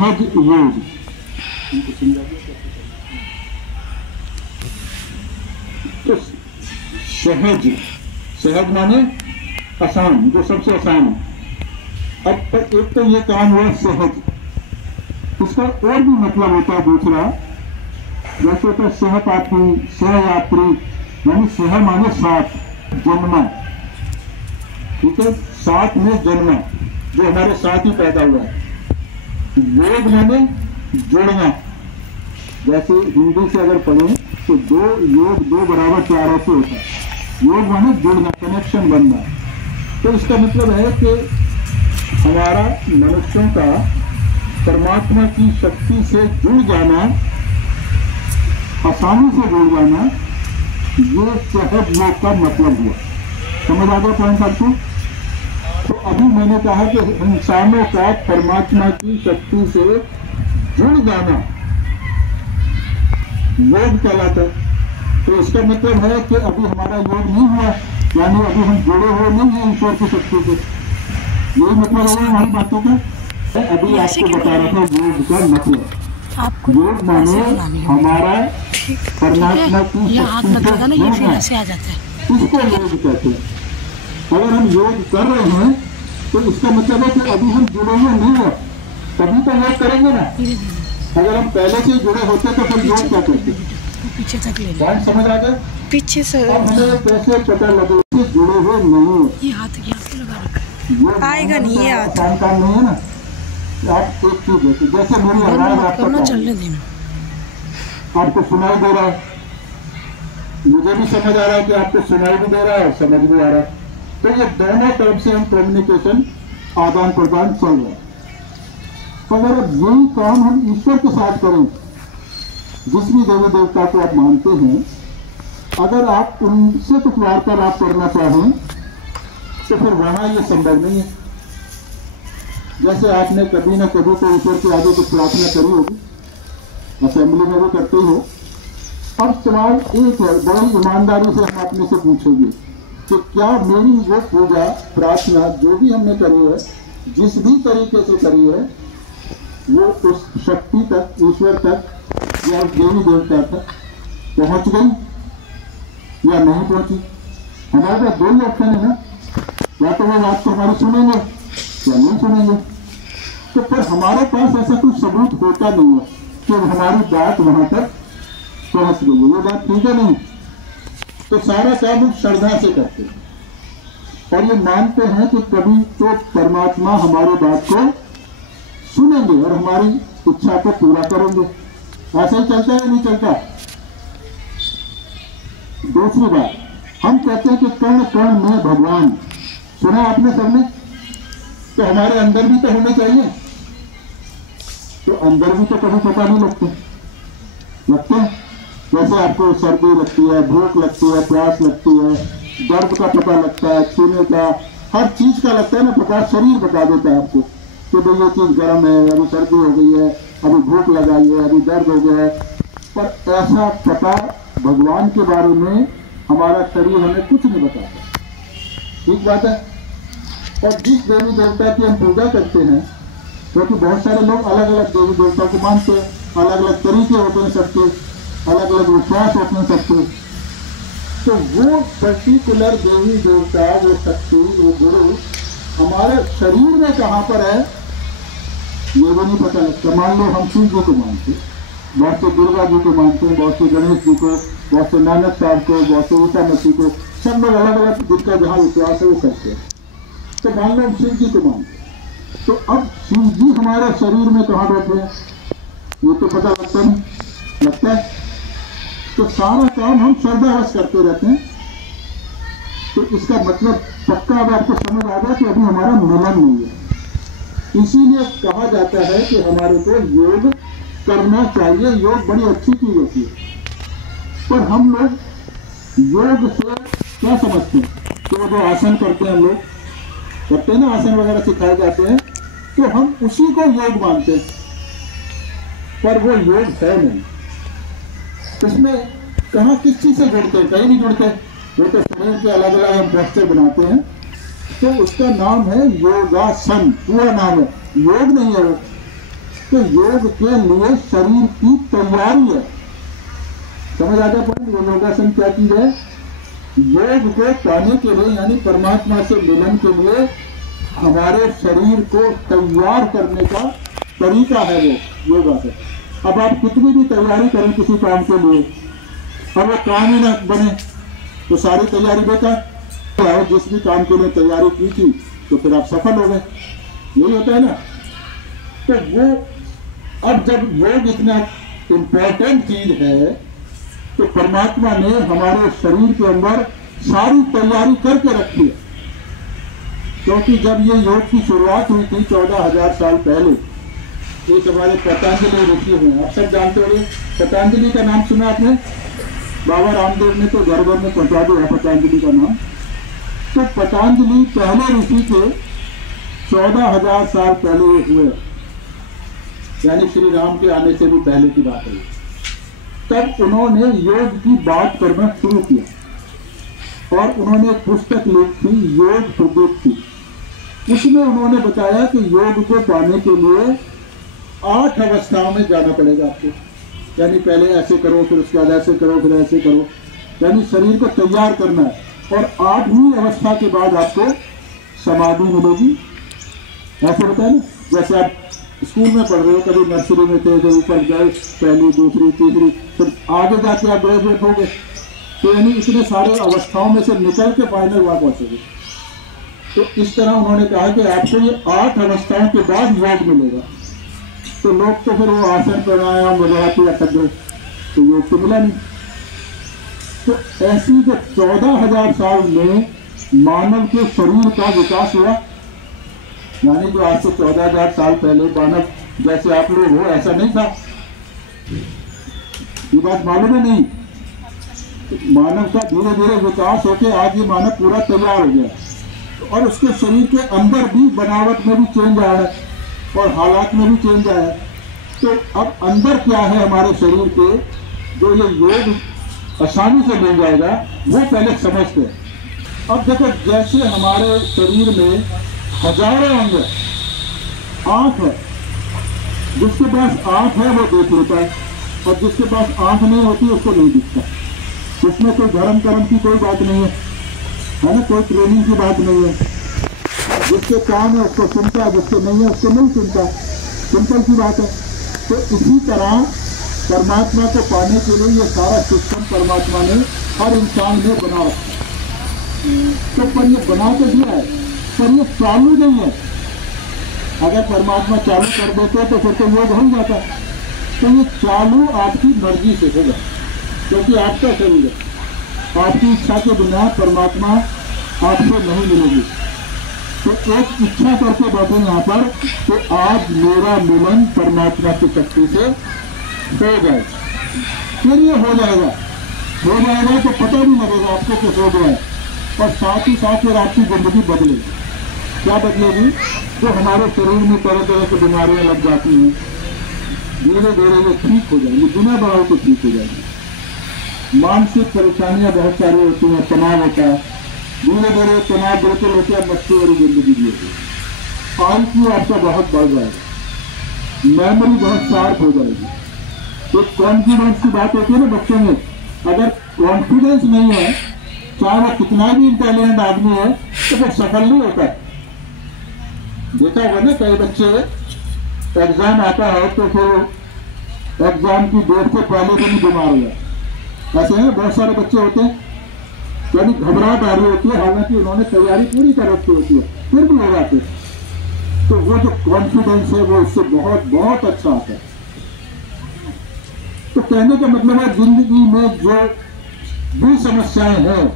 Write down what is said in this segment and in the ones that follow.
सहज योग। तो सहज, सहज माने आसान, जो सबसे आसान है। अब एक तो ये काम हुआ सहज, इसका और भी मतलब होता है दूसरा, जैसे होता है सहपाठी, सहयात्री, यानी सह माने साथ, जन्मा, ठीक है, साथ में जन्मा, जो हमारे साथ ही पैदा हुआ है। योग माने जोड़ना, जैसे हिंदी से अगर पढ़ें तो दो योग 2 बराबर 4 ऐसे होता है। योग माने जुड़ना, कनेक्शन बनना। तो इसका मतलब है कि हमारा मनुष्यों का परमात्मा की शक्ति से जुड़ जाना, आसानी से जुड़ जाना, ये सहज योग का मतलब हुआ। समझ आ गया पॉइंट आपको? तो अभी मैंने कहा कि इंसानों का परमात्मा की शक्ति से जुड़ जाना योग कहलाता है। तो इसका मतलब है कि अभी हमारा योग नहीं हुआ, यानी अभी हम जुड़े हुए नहीं हैं ईश्वर की शक्ति से। यही मतलब है हमारी बातों का। अभी आपको बता रहा था योग का मतलब। योग माने हमारा परमात्मा की शक्ति से जुड़ना, इसको योग कहते हैं। अगर हम योग कर रहे हैं तो इसका मतलब है कि अभी हम जुड़े हुए नहीं हैं, तभी तो योग करेंगे ना। अगर हम पहले से जुड़े होते तो फिर योग क्या करते? पीछे तक ले बात समझ आ गया? पीछे से हमें कैसे पता लगे कि जुड़े हुए नहीं? ये हाथ लगा रखा है, आएगा नहीं ये हाथ, आसान काम नहीं है ना। आप एक चीज है, जैसे मेरी आवाज आपको चलने देना, आपको सुनाई दे रहा है, मुझे भी समझ आ रहा है कि आपको सुनाई भी दे रहा है और समझ भी आ रहा है। तो ये दोनों तरफ से हम कम्युनिकेशन, आदान प्रदान चल रहा है। तो अगर यही काम हम ईश्वर के साथ करें, जिस भी देवी देवता को आप मानते हैं, अगर आप उनसे कुछ वार्तालाप करना चाहें तो फिर वहां ये संभव नहीं है। जैसे आपने कभी ना कभी तो ईश्वर के आगे कुछ प्रार्थना करी होगी, असेंबली में भी करते हो। अब सवाल एक है, बड़ी ईमानदारी से हम अपने से पूछेंगे कि क्या मेरी वो पूजा प्रार्थना जो भी हमने करी है, जिस भी तरीके से करी है, वो उस शक्ति तक, ईश्वर तक या उस देवी देवता तक पहुंच गई या नहीं पहुंची? हमारे पास 2 ही ऑप्शन है ना, या तो वो बात को हमारी सुनेंगे या नहीं सुनेंगे। तो फिर हमारे पास ऐसा कुछ सबूत होता नहीं है कि हमारी बात वहां तक पहुंच गई है। ये बात ठीक है नहीं? तो सारा काम हम श्रद्धा से करते हैं और ये मानते हैं कि कभी तो परमात्मा हमारी बात को सुनेंगे और हमारी इच्छा को पूरा करेंगे। ऐसा ही चलता है नहीं चलता? दूसरी बात, हम कहते हैं कि कण कण में भगवान, सुना आपने सबने? तो हमारे अंदर भी तो होने चाहिए। तो अंदर भी तो कभी पता नहीं लगते हैं। जैसे आपको सर्दी लगती है, भूख लगती है, प्यास लगती है, दर्द का पता लगता है, छूने का, हर चीज का लगता है ना पता। शरीर बता देता है आपको कि भाई ये चीज गर्म है, अभी सर्दी हो गई है, अभी भूख लगाई है, अभी दर्द हो गया है। पर ऐसा पता भगवान के बारे में हमारा शरीर हमें कुछ नहीं बताता। ठीक बात है। और जिस देवी देवता की हम पूजा करते हैं, क्योंकि बहुत सारे लोग अलग अलग देवी देवता को मानते हैं, अलग अलग तरीके होते हैं सबके, अलग अलग विश्वास होते हैं सबके। तो वो पर्टिकुलर देवी देवता, वो शक्ति, वो गुरु हमारे शरीर में कहाँ पर है ये भी नहीं पता लगता। मान लो हम शिव जी को मानते, बहुत से दुर्गा जी को मानते हैं, बहुत से गणेश जी को, बहुत से नानक साहब को, बहुत से ईसा मसीह को, सब लोग अलग अलग जिनका जहाँ विश्वास है वो करते हैं। तो मान लो हम शिव जी को मानते, तो अब शिव जी हमारे शरीर में कहाँ बैठे हैं ये तो पता लगता नहीं लगता है। तो सारा काम हम श्रद्धावश करते रहते हैं। तो इसका मतलब पक्का अब आपको समझ आ गया कि अभी हमारा मिलन नहीं है। इसीलिए कहा जाता है कि हमारे को योग करना चाहिए। योग बड़ी अच्छी चीज होती है, पर हम लोग योग से क्या समझते हैं कि वो जो आसन करते हैं हम लोग करते हैं ना, आसन वगैरह सिखाए जाते हैं, तो हम उसी को योग मानते हैं, पर वो योग है नहीं। उसमें कहाँ किस चीज से जुड़ते हैं? कहीं नहीं जुड़ते। वो तो शरीर के अलग अलग हम पोस्चर बनाते हैं, तो उसका नाम है योगासन, पूरा नाम है, योग नहीं है वो। तो योग के लिए शरीर की तैयारी है। समझ आ गया पॉइंट? वो योगासन क्या चीज है? योग को पाने के लिए यानी परमात्मा से मिलन के लिए हमारे शरीर को तैयार करने का तरीका है वो योगासन। अब आप कितनी भी तैयारी करें किसी काम के लिए और वो काम ही ना बने तो सारी तैयारी बेकार। जिस भी काम के लिए तैयारी की थी तो फिर आप सफल हो गए, यही होता है ना। तो वो अब जब योग इतना इंपॉर्टेंट चीज है तो परमात्मा ने हमारे शरीर के अंदर सारी तैयारी करके रखी है। क्योंकि जब ये योग की शुरुआत हुई थी 14,000 साल पहले, एक हमारे पतंजलि ऋषि हुए, आप सब जानते होंगे पतंजलि का नाम सुना आपने? बाबा रामदेव ने तो घर घर में पहुंचा दिया पतंजलि का नाम। तो पतंजलि पहले ऋषि के 14,000 साल पहले हुए, यानी श्री राम के आने से भी पहले की बात है। तब उन्होंने योग की बात करना शुरू किया और उन्होंने एक पुस्तक लिखी योग प्रदीप्ति। उसमें उन्होंने बताया कि योग को पाने के लिए 8 अवस्थाओं में जाना पड़ेगा आपको। यानी पहले ऐसे करो, फिर उसके बाद ऐसे करो, फिर ऐसे करो, यानी शरीर को तैयार करना है। और 8वीं अवस्था के बाद आपको समाधि मिलेगी। ऐसे बताया ना, जैसे आप स्कूल में पढ़ रहे हो, कभी नर्सरी में थे, जब ऊपर गए पहली, दूसरी, तीसरी, फिर आगे जाके आप ग्रेजुएट हो गए, तो यानी इतने सारे अवस्थाओं में से निकल के फाइनल वहां पहुंचोगे। तो इस तरह उन्होंने कहा कि आपको ये 8 अवस्थाओं के बाद योग मिलेगा। तो लोग तो फिर वो आसन प्राणायाम वगैरह पे अटक गए, तो योग तो मिला नहीं। तो ऐसी जो 14,000 साल में मानव के शरीर का विकास हुआ, यानी जो आज से 14,000 साल पहले मानव जैसे आप लोग हो ऐसा नहीं था, ये बात मालूम है नहीं? मानव का धीरे धीरे विकास होकर आज ये मानव पूरा तैयार हो गया और उसके शरीर के अंदर भी बनावट में भी चेंज आया है और हालात में भी चेंज आया है। तो अब अंदर क्या है हमारे शरीर के, जो ये योग आसानी से मिल जाएगा वो पहले समझते हैं। अब देखो, जैसे हमारे शरीर में हजारों अंग, आंख है, जिसके पास आंख है वो देख लेता है और जिसके पास आंख नहीं होती उसको नहीं दिखता। इसमें कोई धर्म कर्म की कोई बात नहीं है ना, कोई ट्रेनिंग की बात नहीं है। जिसके कान है उसको सुनता है, जिसके नहीं है उसको नहीं सुनता, सिंपल सी बात है। तो इसी तरह परमात्मा को पाने के लिए ये सारा सिस्टम परमात्मा ने हर इंसान में बना रखा है। तो पर ये बना तो दिया है, पर ये चालू नहीं है। अगर परमात्मा चालू कर देते तो फिर तो योग हो जाता। तो ये चालू आपकी मर्जी से होगा, क्योंकि आपका शरीर है। आपकी इच्छा के बिना परमात्मा आपसे नहीं मिलेगी। तो एक इच्छा करके बैठे यहाँ पर, तो आज मेरा मिलन परमात्मा की शक्ति से हो जाए, फिर ये हो जाएगा तो पता नहीं लगेगा आपको कि हो गया है। और साथ ही साथ फिर आपकी जिंदगी बदलेगी। क्या बदलेगी? जो हमारे शरीर में तरह तरह की बीमारियां लग जाती हैं, धीरे धीरे ये ठीक हो जाएंगी, बिना दवाई के ठीक हो जाएंगी। मानसिक परेशानियां बहुत सारी होती हैं, तनाव होता है, धीरे धीरे तनाव बिल्कुल होती है, मस्ती वाली जिंदगी भी होती है। IQ आपका बहुत बढ़ जाएगा, मेमोरी बहुत शार्प हो जाएगी। तो कॉन्फिडेंस की बात होती है ना बच्चों में, अगर कॉन्फिडेंस नहीं है, चाहे वो कितना भी इंटेलिजेंट आदमी है, तो फिर सफल नहीं होता। देखा होगा ना, कई बच्चे एग्जाम आता है तो फिर एग्जाम की डेट से पहले से नहीं बीमार हो जाए। ऐसे हैं बहुत सारे बच्चे होते हैं, यानी घबराहट आ रही होती है, हालांकि उन्होंने तैयारी पूरी कर रखी होती है, फिर भी हो जाते। तो वो जो कॉन्फिडेंस है वो उससे बहुत बहुत अच्छा आता है। तो कहने का मतलब है, जिंदगी में जो भी समस्याएं हैं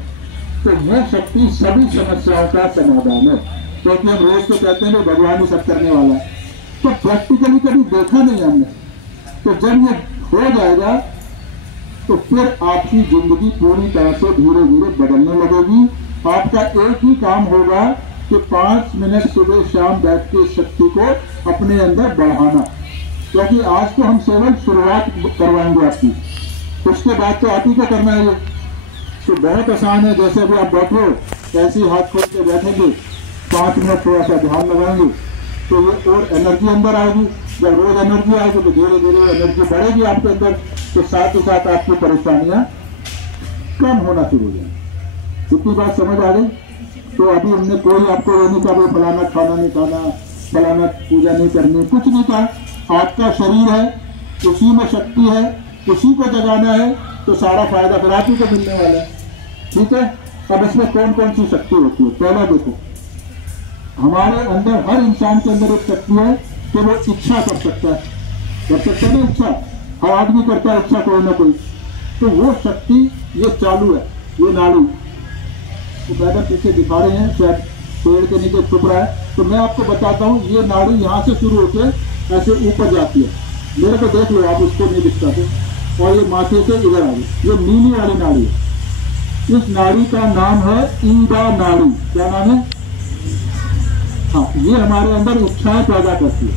तो वो शक्ति सभी समस्याओं का समाधान है। क्योंकि हम रोज तो कहते हैं भगवान ही सब करने वाला है, तो प्रैक्टिकली कभी देखा नहीं हमने। तो जब ये हो जाएगा तो फिर आपकी जिंदगी पूरी तरह से धीरे धीरे बदलने लगेगी। आपका एक ही काम होगा कि 5 मिनट सुबह शाम बैठ के शक्ति को अपने अंदर बढ़ाना। क्योंकि आज तो हम केवल शुरुआत करवाएंगे आपकी, उसके बाद तो आप ही को करना है। तो बहुत आसान है, जैसे अभी आप बैठो ऐसे ही हाथ खोल के बैठेंगे, 5 मिनट थोड़ा सा ध्यान लगाएंगे, तो ये और एनर्जी अंदर आएगी। जब रोज एनर्जी आएगी तो धीरे धीरे एनर्जी बढ़ेगी आपके अंदर, तो साथ ही साथ आपकी परेशानियां कम होना शुरू हो जाएंगी। इतनी बात समझ आ गई? तो अभी हमने कोई आपको ये नहीं कहा भाई फलाना खाना नहीं खाना, फलाना पूजा नहीं करनी, कुछ नहीं कहा। आपका शरीर है, उसी में शक्ति है, उसी को जगाना है, तो सारा फायदा फिर आप ही को मिलने वाला है। ठीक है, अब इसमें कौन कौन सी शक्ति होती है? पहला देखो, हमारे अंदर, हर इंसान के अंदर एक शक्ति है कि वो इच्छा कर सकता है। कर सकता है ना इच्छा? हर आदमी करता है इच्छा कोई ना कोई। तो वो शक्ति ये चालू है, ये नाड़ी तो पैदा पीछे दिखा रहे हैं, शायद पेड़ के नीचे छुप रहा है। तो मैं आपको बताता हूँ, ये नाड़ी यहाँ से शुरू होकर ऐसे ऊपर जाती है। मेरे को देख लो आप, उसको नहीं दिखता थे, और ये माथे से इधर आ गई, ये नीली वाली नाड़ी है। इस नाड़ी का नाम है ईड़ा नाड़ी। क्या नाम है? हाँ, ये हमारे अंदर इच्छाएं पैदा करती है।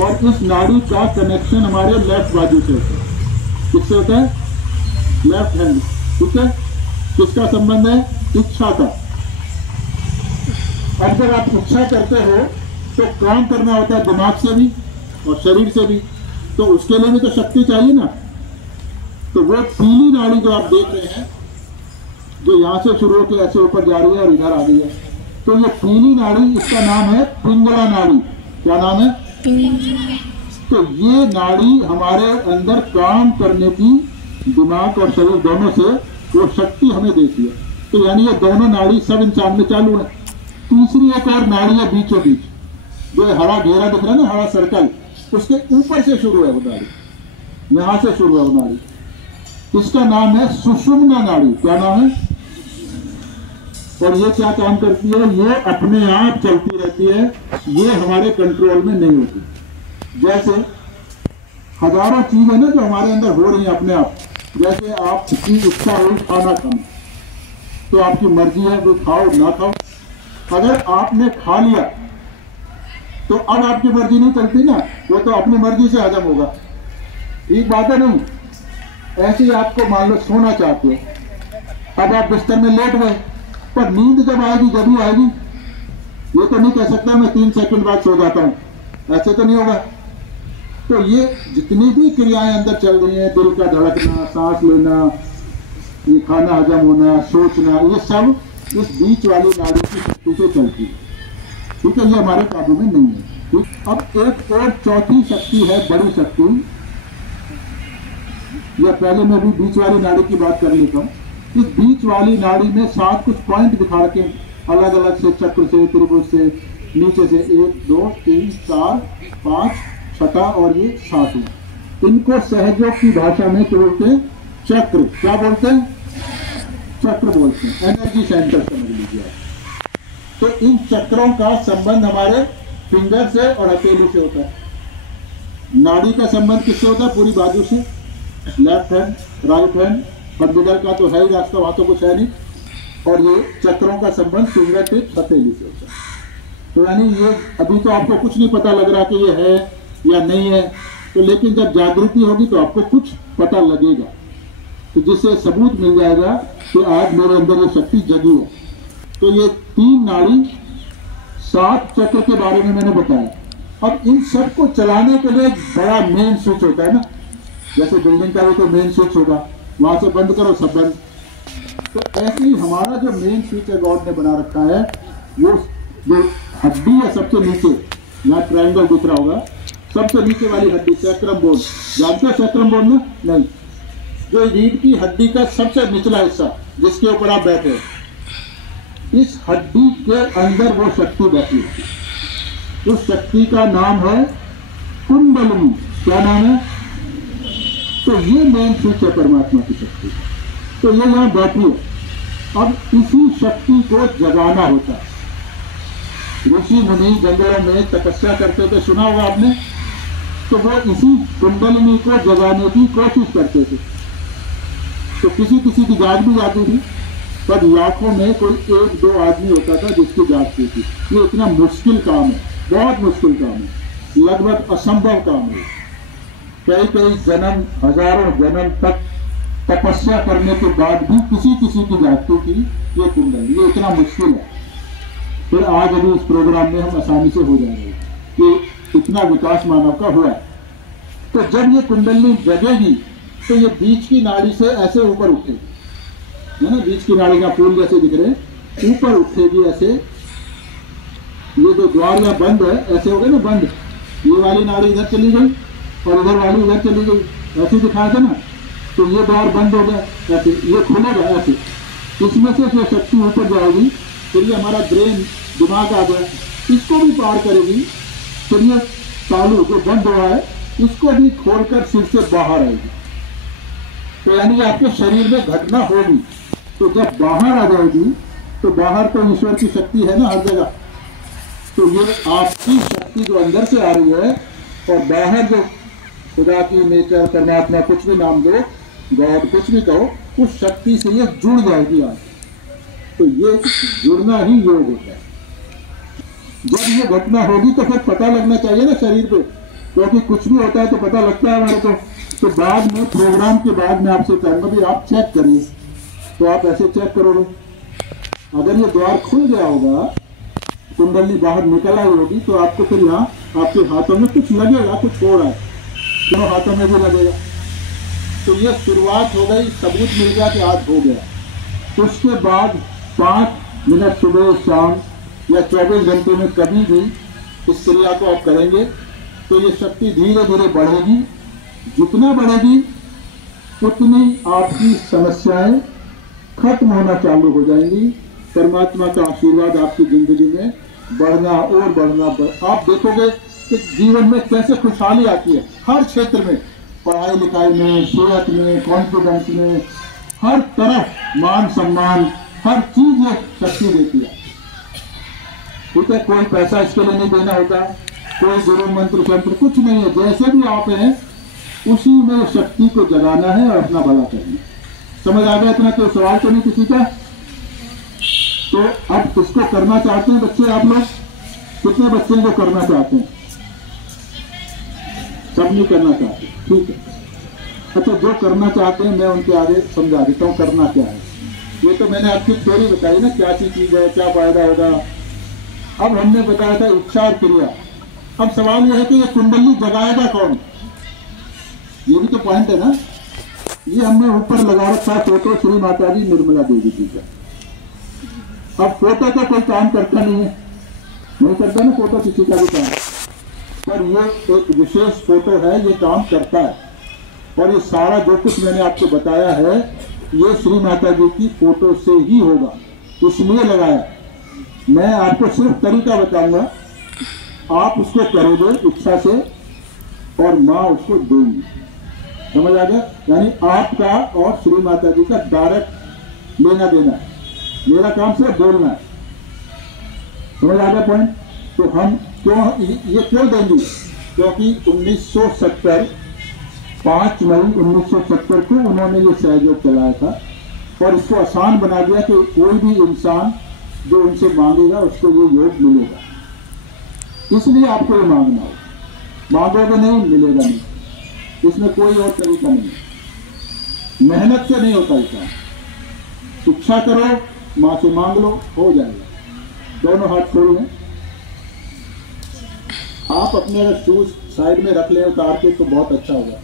और इस नाड़ी का कनेक्शन हमारे लेफ्ट बाजू से होता है। किससे होता है? Left hand. ठीक है, किसका संबंध है? इच्छा का। अब जब आप इच्छा करते हो तो काम करना होता है दिमाग से भी और शरीर से भी, तो उसके लिए भी तो शक्ति चाहिए ना। तो वो पीली नाड़ी जो आप देख रहे हैं, जो यहाँ से शुरू होकर ऐसे ऊपर जा रही है और इधर आ गई है, तो ये पीली नाड़ी, इसका नाम है पिंगला नाड़ी। क्या नाम है? तो ये नाड़ी हमारे अंदर काम करने की, दिमाग और शरीर दोनों से वो शक्ति हमें देती है। तो यानी ये दोनों नाड़ी सब इंसान में चालू है। तीसरी एक और नाड़ी है बीचों बीच, जो हरा घेरा दिख रहा है ना, हरा सर्कल, उसके ऊपर से शुरू है वो नाड़ी, यहां से शुरू है वो नाड़ी। इसका नाम है सुषुम्ना नाड़ी। क्या नाम है? और ये क्या काम करती है? ये अपने आप चलती रहती है, ये हमारे कंट्रोल में नहीं होती। जैसे हजारों चीजें ना जो हमारे अंदर हो रही हैं अपने आप, जैसे आपकी इच्छा हुई खाना खाना, तो आपकी मर्जी है वो खाओ ना खाओ। अगर आपने खा लिया तो अब आपकी मर्जी नहीं चलती ना, वो तो अपनी मर्जी से हजम होगा। ठीक बात है नहीं? ऐसे ही आपको मान लो सोना चाहते हो, अब आप बिस्तर में लेट गए, पर नींद जब आएगी जब ही आएगी। ये तो नहीं कह सकता मैं 3 सेकंड बाद सो जाता हूं, ऐसे तो नहीं होगा। तो ये जितनी भी क्रियाएं अंदर चल रही हैं, दिल का धड़कना, सांस लेना, ये खाना हजम होना, सोचना, ये सब इस बीच वाली नाड़ी की शक्ति से चलती है। ठीक है, ये हमारे काबू में नहीं है। ठीक, अब एक और चौथी शक्ति है, बड़ी शक्ति। या पहले मैं भी बीच वाली नाड़ी की बात कर लेता हूँ। इस बीच वाली नाड़ी में 7 कुछ पॉइंट दिखा रखे, अलग अलग से, चक्र से, त्रिभुज से, नीचे से 1 2 3 4 5 छठा और ये 7वां। इनको सहयोग की भाषा में क्या बोलते हैं? चक्र। क्या बोलते हैं? चक्र बोलते हैं। एनर्जी सेंटर समझ लीजिए आप। तो इन चक्रों का संबंध हमारे फिंगर से और हथेली से होता है। नाड़ी का संबंध किससे होता है? पूरी बाजू से, left hand, right hand, computer का तो है ही रास्ता, वहां तो कुछ है नहीं। और ये चक्रों का संबंध फिंगर टिप हथेली से होता है। तो यानी ये अभी तो आपको कुछ नहीं पता लग रहा कि ये है या नहीं है, तो लेकिन जब जागृति होगी तो आपको कुछ पता लगेगा, तो जिससे सबूत मिल जाएगा कि आज मेरे अंदर ये शक्ति जगी है। तो ये 3 नाड़ी, 7 चक्र के बारे में मैंने बताया। अब इन सब को चलाने के लिए एक बड़ा मेन स्विच होता है ना, जैसे बिल्डिंग का भी तो मेन स्विच होगा, वहां से बंद करो सब बंद। तो ऐसे ही हमारा जो मेन स्विच है गॉड ने बना रखा है, वो जो हड्डी है सबसे नीचे, यहाँ ट्रायंगल दिख रहा होगा, सबसे नीचे वाली हड्डी सैक्रम बोन, जानते हो सैक्रम बोन में? नहीं, जो रीढ़ की हड्डी का सबसे निचला हिस्सा जिसके ऊपर आप बैठे हो, इस हड्डी के अंदर वो शक्ति बैठी है। उस शक्ति का नाम है कुंडलिनी। क्या नाम है? तो ये मेन स्विच है परमात्मा की शक्ति। तो ये यहाँ बैठी है। अब इसी शक्ति को जगाना होता है। ऋषि मुनि जंगलों में तपस्या करते थे, सुना होगा आपने। तो वो इसी कुंडलिनी को जगाने की कोशिश करते थे। तो किसी किसी की जाग भी जाती थी, पर लाखों में कोई 1-2 आदमी होता था जिसकी जागती थी। ये इतना मुश्किल काम है, बहुत मुश्किल काम है, लगभग असंभव काम है। कई कई जन्म, हजारों जन्म तक तपस्या करने के बाद भी किसी किसी की जागती थी ये कुंडली। ये इतना मुश्किल है। फिर आज अभी इस प्रोग्राम में हम आसानी से हो जाएंगे। कि इतना विकास मानव का हुआ है। तो जब ये कुंडली जगेगी तो ये बीच की नाड़ी से ऐसे ऊपर उठेगी, है ना, बीच की नाड़ी का फूल जैसे दिख रहे हैं, ऊपर उठेगी ऐसे। ये जो द्वार या बंद है ऐसे हो गए ना बंद, ये वाली नाड़ी इधर चली गई और इधर वाली इधर चली गई, ऐसे दिखाया था ना। तो ये द्वार बंद हो गया, ऐसे ये खुलेगा ऐसे, इसमें से जो शक्ति ऊपर जाएगी, फिर ये हमारा ब्रेन दिमाग आ गया, इसको भी पार करेगी। फिर ये तालू जो बंद हुआ है इसको भी खोलकर सिर से बाहर आएगी। तो यानी आपके शरीर में घटना होगी, तो जब बाहर आ जाएगी तो बाहर तो ईश्वर की शक्ति है ना हर जगह, तो ये आपकी शक्ति जो अंदर से आ रही है और बाहर जो खुदा की नेचर परमात्मा कुछ भी नाम दो, गॉड कुछ भी कहो, उस शक्ति से ये जुड़ जाएगी आज। तो ये जुड़ना ही योग होता है। जब ये घटना होगी तो फिर पता लगना चाहिए ना शरीर पे, क्योंकि कुछ भी होता है तो पता लगता है हमारे को। तो बाद में प्रोग्राम के बाद में आपसे कहूंगा भी आप चेक करिए, तो आप ऐसे चेक करोगे, अगर ये द्वार खुल गया होगा, कुंडली बाहर निकल आई होगी, तो आपको फिर यहाँ आपके हाथों में कुछ लगेगा, कुछ हो रहा है, दोनों हाथों में भी लगेगा। तो ये शुरुआत हो गई, सबूत मिल गया कि आज हो गया। उसके बाद 5 मिनट सुबह शाम या 24 घंटे में कभी भी इस क्रिया को आप करेंगे तो ये शक्ति धीरे धीरे बढ़ेगी। जितना बढ़ेगी उतनी आपकी समस्याएं खत्म होना चालू हो जाएंगी। परमात्मा का आशीर्वाद आपकी जिंदगी में बढ़ना और बढ़ना आप देखोगे कि जीवन में कैसे खुशहाली आती है हर क्षेत्र में, पढ़ाई लिखाई में, सेहत में, कॉन्फिडेंस में, हर तरफ मान सम्मान, हर चीज ये शक्ति देती है। ठीक है, कोई पैसा इसके लिए नहीं देना होता, कोई गुरु मंत्र शंत्र कुछ नहीं है, जैसे भी आप हैं उसी में शक्ति को जगाना है और अपना भला करना। समझ आ गया इतना? कोई सवाल तो नहीं किसी का? तो अब इसको करना चाहते हैं बच्चे, आप लोग कितने बच्चे को करना चाहते हैं? सब नहीं करना चाहते, ठीक है। अच्छा, जो करना चाहते हैं मैं उनके आगे समझा देता हूँ करना क्या है। ये तो मैंने आपकी थ्योरी बताई ना, क्या चीज है, क्या फायदा होगा। अब हमने बताया था इच्छा और क्रिया। अब सवाल यह है कि ये कुंडली जगाएगा कौन? ये भी तो पॉइंट है ना। ये हमने ऊपर लगा रखा फोटो श्री माता जी निर्मला देवी जी का। अब फोटो का कोई काम करता नहीं है, नहीं करता ना फोटो किसी का भी काम, पर ये एक विशेष फोटो है, ये काम करता है। और ये सारा जो कुछ मैंने आपको बताया है ये श्री माता जी की फोटो से ही होगा, इसलिए लगाया। मैं आपको सिर्फ तरीका बताऊंगा, आप उसको करोगे इच्छा से और माँ उसको देंगी। समझ आ गया? यानी आपका और श्री माता जी का डायरेक्ट लेना देना है, मेरा काम सिर्फ बोलना है। समझ आ गया पॉइंट? तो हम क्यों ये क्यों देंगे? क्योंकि 1970 5 मई 1970 को उन्होंने ये सहयोग चलाया था और इसको आसान बना दिया कि कोई भी इंसान जो उनसे मांगेगा उसको ये योग मिलेगा। इसलिए आपको ये मांगना हो, मांगोगे नहीं मिलेगा नहीं, इसमें कोई और तरीका नहीं है। मेहनत से नहीं होता इसका, इच्छा करो, माँ से मांग लो, हो जाएगा। दोनों हाथ खोल लें। आप अपने अगर शूज साइड में रख लें उतार के तो बहुत अच्छा होगा,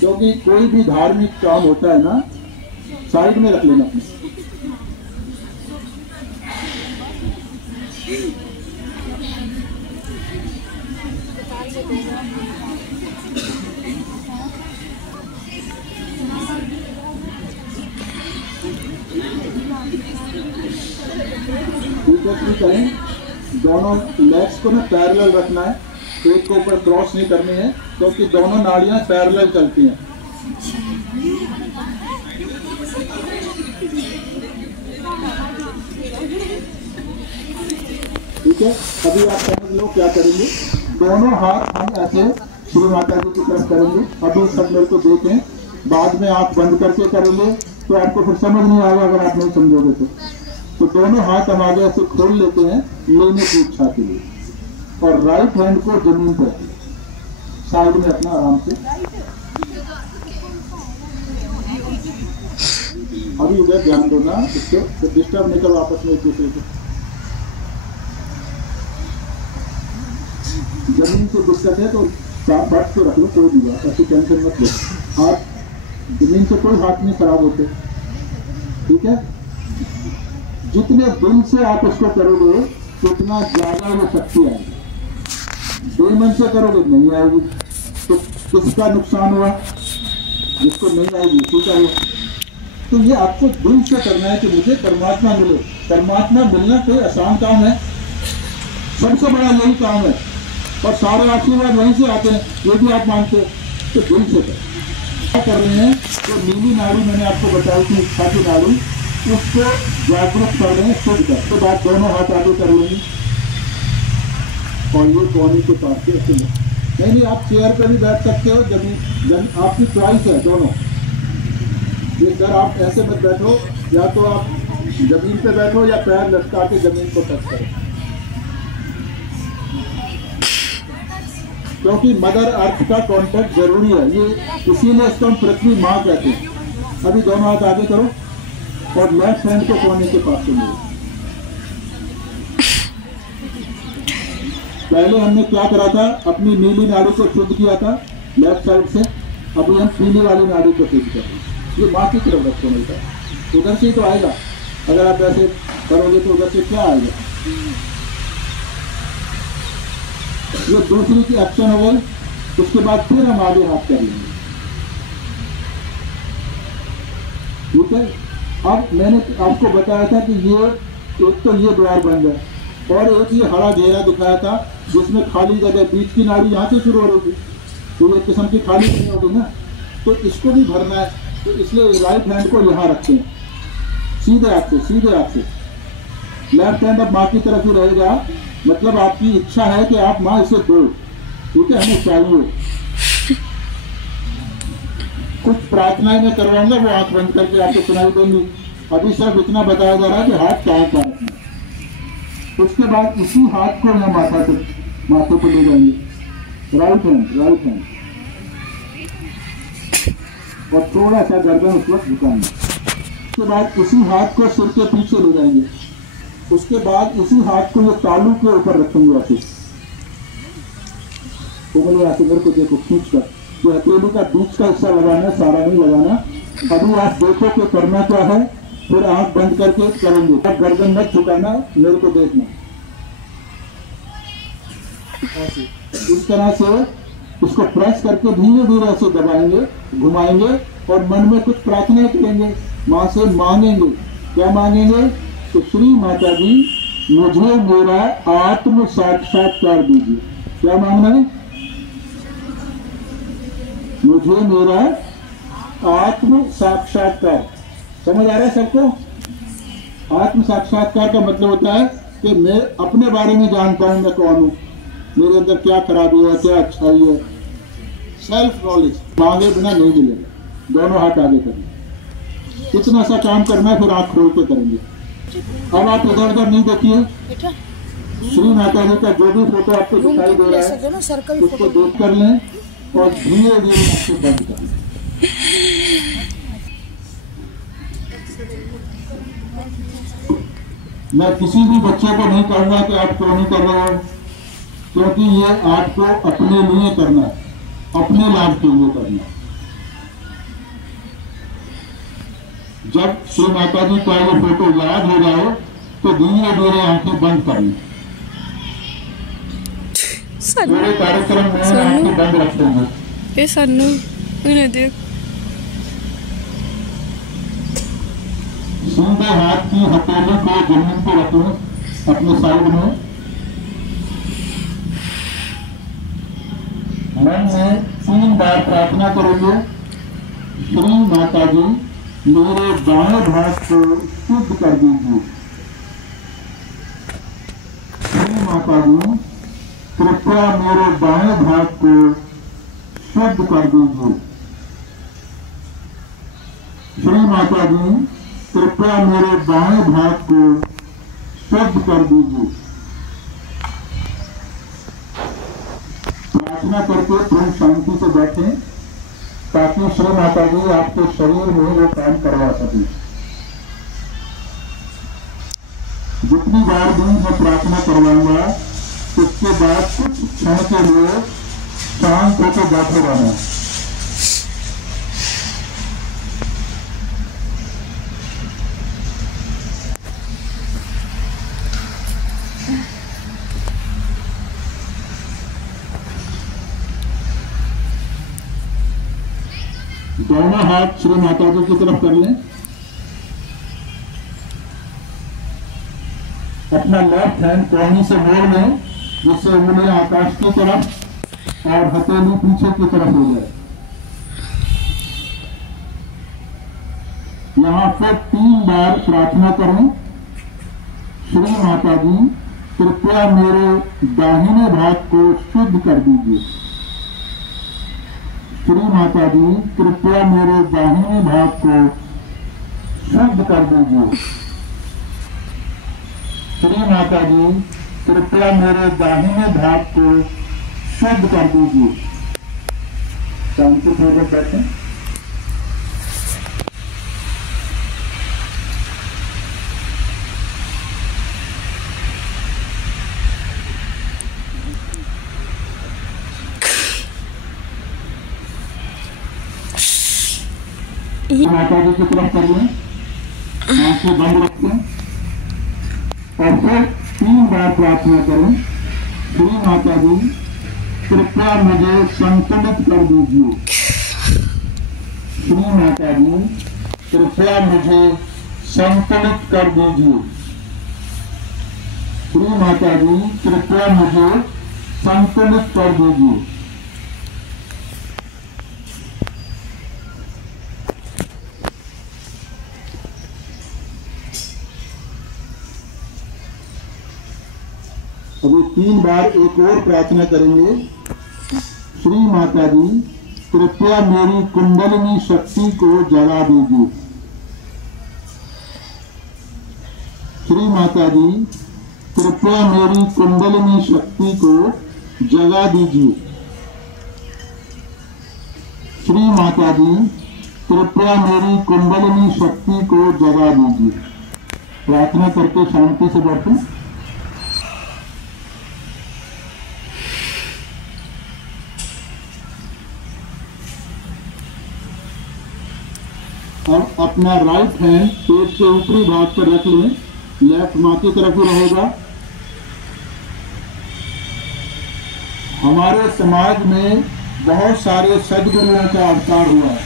क्योंकि कोई भी धार्मिक काम होता है ना, साइड में रख लेना अपने। करें दोनों लेग्स को ना पैरेलल रखना है, पेट को ऊपर क्रॉस नहीं करनी है, क्योंकि दोनों नाड़ियां पैरेलल चलती हैं। ठीक है, अभी आप समझ लो क्या करेंगे। दोनों हाथ हम ऐसे श्री माता जी की तरफ करेंगे। अभी सब मेरे को देखें, बाद में आप बंद करके करेंगे तो आपको फिर समझ नहीं आएगा अगर आप नहीं समझोगे तो दोनों हाथ हम आगे ऐसे खोल लेते हैं लेने की इच्छा के लिए, और राइट हैंड को जमीन पर साइड में अपना आराम से। अभी उधर ध्यान दो ना, इसको डिस्टर्ब नहीं करो आपस में एक दूसरे को। जमीन से दिक्कत है तो बात को रख लो, कोई भी बात, ऐसी टेंशन मत लो। हाथ जमीन से कोई हाथ नहीं खराब होते, ठीक है। जितने दिल से आप उसको करोगे उतना ज्यादा वो शक्ति आएगी। बेमन से करोगे नहीं आएगी, तो किसका नुकसान हुआ? जिसको नहीं आएगी उसी का हुआ। तो ये आपको दिल से करना है कि मुझे परमात्मा मिले। परमात्मा मिलना कोई आसान काम है? सबसे बड़ा यही काम है, और सारे आशीर्वाद वहीं से आते हैं, ये भी आप मानते हैं। तो दिल से क्या कर रहे हैं? तो नीली नाड़ी मैंने आपको बताई थी, इच्छा की नाड़ी, उसको जागरूक कर रहे हैं, शुद्ध कर। तो बात दोनों हाथ आगे कर लेंगे और ये कोने के पास से ऐसे नहीं, आप चेयर पे भी बैठ सकते हो, जब आपकी चॉइस है दोनों। ये सर आप ऐसे मत बैठो, या तो आप जमीन पे बैठो या पैर लटका के जमीन को टच करो, क्योंकि मदर अर्थ का कांटेक्ट जरूरी है। ये इसीलिए इसको हम पृथ्वी माँ कहते हैं। अभी दोनों हाथ आगे करो और लेफ्ट हैंड को कोने के पास से लो। पहले हमने क्या करा था? अपनी नीली नाड़ी को शुद्ध किया था लेफ्ट साइड से, अभी हम पीली वाली नाड़ी को शुद्ध कर रहे हैं। ये माँ की तरफ रखो, नहीं था उधर से ही तो आएगा। अगर आप ऐसे करोगे तो उधर से क्या आएगा? ये दूसरी की एक्शन हो गई। उसके बाद फिर हम आगे हाथ कर लेंगे, ठीक है। अब मैंने आपको बताया था कि ये एक तो ये द्वार बंद है और एक ये हरा घेरा दिखाया था जिसमें खाली जगह, बीच की नाड़ी यहाँ से शुरू हो रही थी, तो एक किस्म की खाली नहीं होगी ना, तो इसको भी भरना है। तो इसलिए राइट हैंड को यहाँ रखते हैं, सीधे हाथ से, सीधे हाथ से। लेफ्ट हैंड अब माँ की तरफ ही रहेगा, मतलब आपकी इच्छा है कि आप माँ इसे दो, ठीक है, हमें चाहिए। कुछ प्रार्थनाएं मैं करवाऊंगा, वो आंख बंद करके आपको सुनाई देंगी। अभी सिर्फ इतना बताया जा रहा है कि हाथ क्या रखना। उसके बाद इसी हाथ को मैं माथे पे ले जाएंगे, राइट हैंड, और थोड़ा सा गर्दन उस वक्त झुकाएंगे। उसके बाद इसी हाथ को सिर के पीछे ले जाएंगे। उसके बाद इसी हाथ को ये तालू के ऊपर रखेंगे ऐसे, उंगली ऐसे मेरे को देखो खींच कर। तो हथेली का बीच का हिस्सा लगाना, सारा नहीं लगाना। अभी आप देखो कि करना क्या है, फिर आंख बंद करके करेंगे। अब गर्दन मत झुकाना, मेरे को देखना। इस तरह से इसको प्रेस करके धीरे धीरे ऐसे दबाएंगे, घुमाएंगे और मन में कुछ प्रार्थना करेंगे, माँ से मांगेंगे। क्या मांगेंगे? तो श्री माता जी मुझे मेरा आत्म साक्षात्कार दीजिए। क्या मांगना है? मुझे मेरा आत्म साक्षात्कार। समझ आ रहा है सबको? आत्म साक्षात्कार का मतलब होता है कि मैं अपने बारे में जान पाऊं, मैं कौन हूं, मेरे अंदर क्या खराबी है, क्या अच्छाई है। सेल्फ नॉलेज मांगे बिना नहीं मिलेगा। दोनों हाथ आगे करेंगे, इतना सा काम करना है, फिर आंख खोल के करेंगे। अब आप इधर उधर नहीं देखिए, श्री माता जी का जो भी फोटो आपको दिखाई दे रहा है उसको देख कर लें और धीरे धीरे आपको बंद कर लें। मैं किसी भी बच्चे को नहीं कहूंगा कि आप क्यों नहीं कर रहे हो, क्योंकि ये आपको अपने लिए करना है, अपने लाभ के लिए करना है। जब श्री माता जी का ये फोटो याद हो जाए तो धीरे धीरे आंखें बंद करनी। पूरे कार्यक्रम में आंखें बंद रखेंगे। ये सन्नू इन्हें देख, सीधे हाथ की हथेली को जमीन पर रखें अपने साइड में। मन में 3 बार प्रार्थना करेंगे, श्री माता जी मेरे बाएं भाग को शुद्ध कर दीजिए। श्री माता जी कृपया मेरे बाएं भाग को शुद्ध कर दीजिए। श्री माता जी कृपया मेरे बाएं भाग को शुद्ध कर दीजिए। प्रार्थना करके तुम शांति से बैठें ताकि श्री माता जी आपके शरीर में वो काम करवा सके। जितनी बार भी मैं प्रार्थना करवाऊंगा तो उसके बाद कुछ क्षण के लिए शांत होकर बैठे रहना। दोनों हाथ श्री माता जी की तरफ कर लें। अपना लेफ्ट हैंड कोहनी से मोड़ लें, जिससे उंगलियां आकाश की तरफ और हथेली पीछे की तरफ हो जाए। यहां पर 3 बार प्रार्थना करें। श्री माता जी, कृपया मेरे दाहिने भाग को शुद्ध कर दीजिए। श्री माता जी, कृपया मेरे दाहिने भाग को शुद्ध कर दीजिए। श्री माता जी, कृपया मेरे दाहिने भाग को शुद्ध कर दीजिए। शांतिपूर्वक बैठें। माता जी की तरफ कर लें, आंखें बंद रखें और फिर 3 बार प्रार्थना करें। श्री माता जी, कृपया मुझे संतुलित कर दीजिए। श्री माता जी, कृपया मुझे संतुलित कर दीजिए। श्री माता जी, कृपया मुझे संतुलित कर दीजिए। अभी 3 बार एक और प्रार्थना करेंगे। श्री माता जी, कृपया मेरी कुंडलिनी शक्ति को जगा दीजिए। श्री माता जी, कृपया मेरी कुंडलिनी शक्ति को जगा दीजिए। श्री माता जी, कृपया मेरी कुंडलिनी शक्ति को जगा दीजिए। प्रार्थना करके शांति से बैठें। अब अपना राइट हैंड पेट के ऊपरी भाग पर रख लें। लेफ्ट माँ की तरफ ही रहेगा। हमारे समाज में बहुत सारे सदगुरुओं का अवतार हुआ है,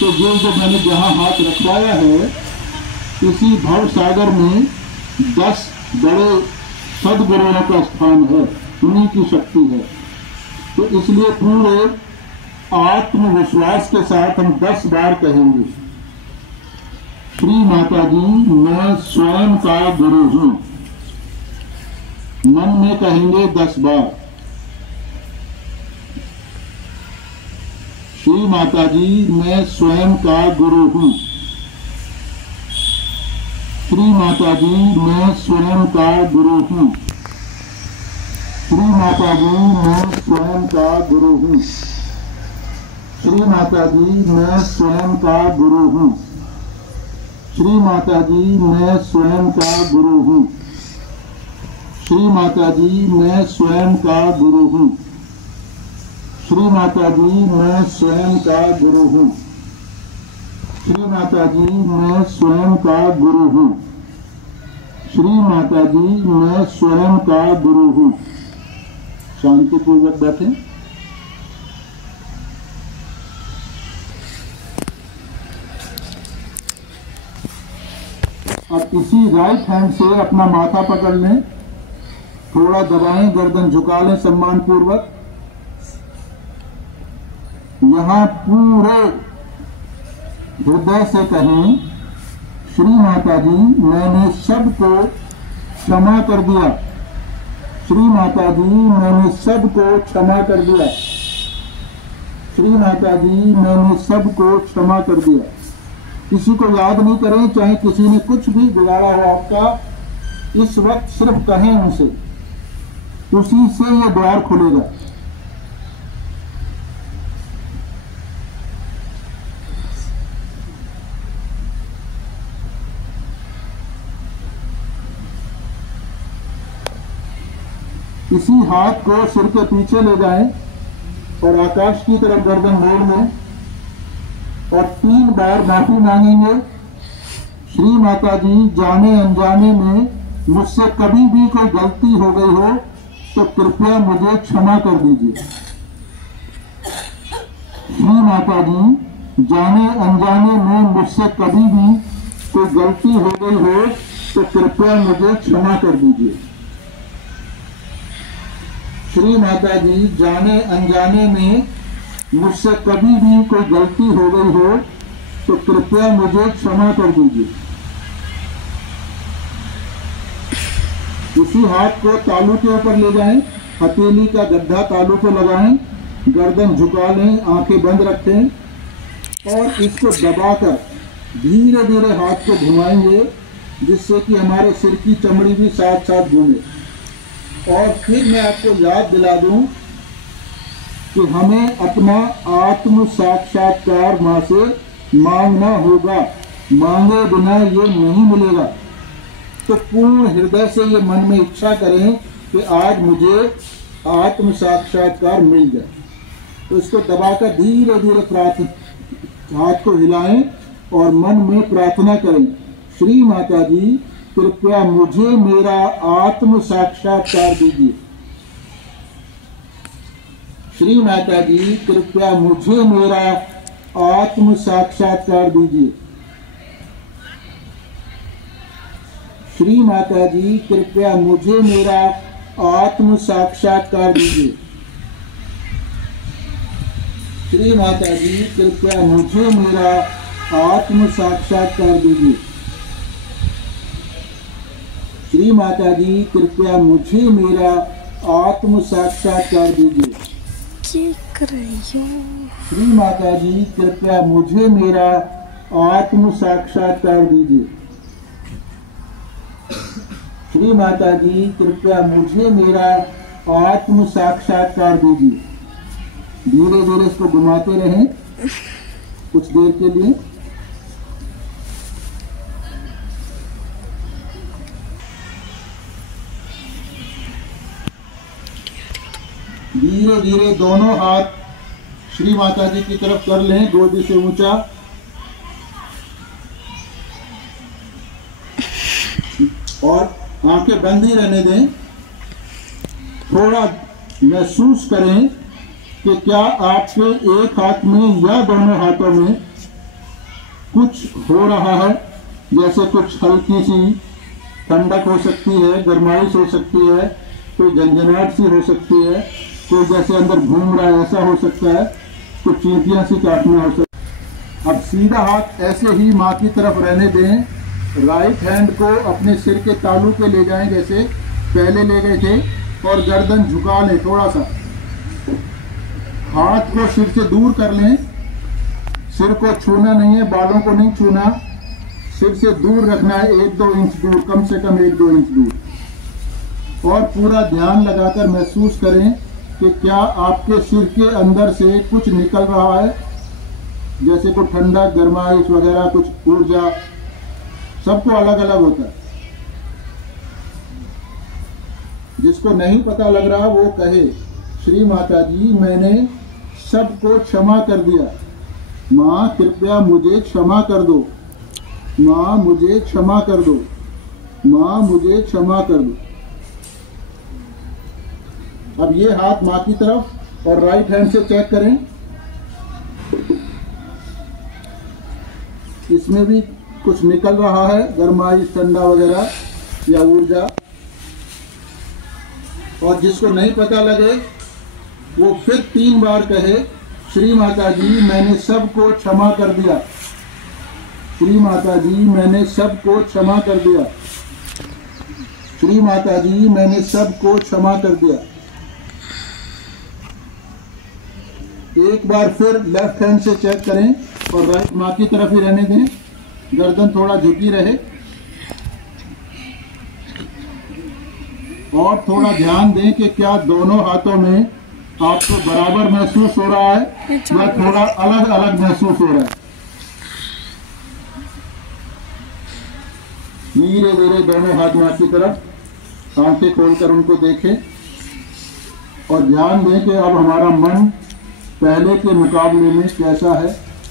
तो जो मैंने जहां हाथ रखवाया है, इसी भव सागर में 10 बड़े सदगुरुओं का स्थान है, उन्हीं की शक्ति है। तो इसलिए पूरे आत्मविश्वास के साथ हम 10 बार कहेंगे। श्री माता जी, मैं स्वयं का गुरु हूं। मन में कहेंगे 10 बार। श्री माता जी, मैं स्वयं का गुरु हूं। श्री माता जी, मैं स्वयं का गुरु हूं। श्री माता जी, मैं स्वयं का गुरु हूं। श्री माता जी, मैं स्वयं का गुरु हूं। श्री माता जी, मैं स्वयं का गुरु हूं। श्री माता जी, मैं स्वयं का गुरु हूं। श्री माता जी, मैं स्वयं का गुरु हूं। श्री माता जी, मैं स्वयं का गुरु हूं। श्री माता जी, मैं स्वयं का गुरु हूं। शांतिपूर्वक बैठें। अब इसी राइट हैंड से अपना माथा पकड़ लें, थोड़ा दबाएं, गर्दन झुका लें सम्मान पूर्वक। यहां पूरे हृदय से कहें, श्री माता जी, मैंने सबको क्षमा कर दिया। श्री माता जी, मैंने सबको क्षमा कर दिया। श्री माता जी, मैंने सबको क्षमा कर दिया। किसी को याद नहीं करें, चाहे किसी ने कुछ भी बिगाड़ा हो आपका, इस वक्त सिर्फ कहें उनसे, उसी से ये द्वार खुलेगा। इसी हाथ को सिर के पीछे ले जाएं और आकाश की तरफ गर्दन मोड़ लें और 3 बार माफी मांगेंगे। श्री माता जी, जाने अनजाने में मुझसे कभी भी कोई गलती हो गई हो तो कृपया मुझे क्षमा कर दीजिए। श्री माता जी, जाने अनजाने में मुझसे कभी भी कोई गलती हो गई हो तो कृपया मुझे क्षमा कर दीजिए। श्री माता जी, जाने अनजाने में मुझसे कभी भी कोई गलती हो गई हो तो कृपया मुझे क्षमा कर दीजिए। इसी हाथ को तालू के ऊपर ले जाएं, हथेली का गड्ढा तालू को लगाएं, गर्दन झुका लें, आंखें बंद रखें और इसको दबाकर धीरे धीरे हाथ को घुमाएंगे जिससे कि हमारे सिर की चमड़ी भी साथ साथ घूमे। और फिर मैं आपको याद दिला दूं कि हमें अपना आत्म साक्षात्कार मां से मांगना होगा, मांगे बिना ये नहीं मिलेगा। तो पूर्ण हृदय से ये मन में इच्छा करें कि आज मुझे आत्म साक्षात्कार मिल जाए। तो इसको दबाकर धीरे धीरे प्रार्थना, हाथ को हिलाएं और मन में प्रार्थना करें, श्री माता जी कृपया मुझे मेरा आत्म साक्षात्कार दीजिए। श्री माता जी कृपया मुझे मेरा आत्म साक्षात्कार दीजिए। श्री माता जी कृपया मुझे मेरा आत्म साक्षात्कार दीजिए। श्री माता जी कृपया मुझे मेरा आत्म साक्षात्कार दीजिए। श्री माता जी कृपया मुझे मेरा आत्म साक्षात्कार दीजिए। श्री माता जी कृपया मुझे मेरा आत्म साक्षात्कार दीजिए। श्री माता जी कृपया मुझे मेरा आत्म साक्षात्कार दीजिए। धीरे धीरे इसको घुमाते रहें कुछ देर के लिए। धीरे धीरे दोनों हाथ श्री माता जी की तरफ कर लें, गोदी से ऊंचा। और आंखें बंद ही रहने दें। थोड़ा महसूस करें कि क्या आपके एक हाथ में या दोनों हाथों में कुछ हो रहा है, जैसे कुछ हल्की सी ठंडक हो सकती है, गरमाइश हो सकती है, कोई झंझनाहट सी हो सकती है, कोई जैसे अंदर घूम रहा है ऐसा हो सकता है, कुछ चींटियां सी काटना हो सकता है। अब सीधा हाथ ऐसे ही माँ की तरफ रहने दें। राइट हैंड को अपने सिर के तालू पे ले जाएं जैसे पहले ले गए थे और गर्दन झुका लें थोड़ा सा। हाथ को सिर से दूर कर लें, सिर को छूना नहीं है, बालों को नहीं छूना, सिर से दूर रखना है, 1-2 इंच दूर, कम से कम 1-2 इंच दूर। और पूरा ध्यान लगाकर महसूस करें कि क्या आपके सिर के अंदर से कुछ निकल रहा है, जैसे कोई ठंडा, गरमाइश वगैरह, कुछ ऊर्जा। सबको अलग अलग होता है। जिसको नहीं पता लग रहा वो कहे, श्री माता जी मैंने सबको क्षमा कर दिया, माँ कृपया मुझे क्षमा कर दो, माँ मुझे क्षमा कर दो, माँ मुझे क्षमा कर दो। अब ये हाथ माँ की तरफ और राइट हैंड से चेक करें, इसमें भी कुछ निकल रहा है, गरमाइश, ठंडा वगैरह या ऊर्जा। और जिसको नहीं पता लगे वो फिर 3 बार कहे, श्री माता जी मैंने सबको क्षमा कर दिया, श्री माता जी मैंने सबको क्षमा कर दिया, श्री माता जी मैंने सबको क्षमा कर दिया। एक बार फिर लेफ्ट हैंड से चेक करें और राइट माँ की तरफ ही रहने दें, गर्दन थोड़ा झुकी रहे। और थोड़ा ध्यान दें कि क्या दोनों हाथों में आपको बराबर महसूस हो रहा है या थोड़ा अलग अलग महसूस हो रहा है। धीरे धीरे दोनों हाथ माँ की तरफ, आंखें खोलकर उनको देखें। और ध्यान दें कि अब हमारा मन पहले के मुकाबले में कैसा है,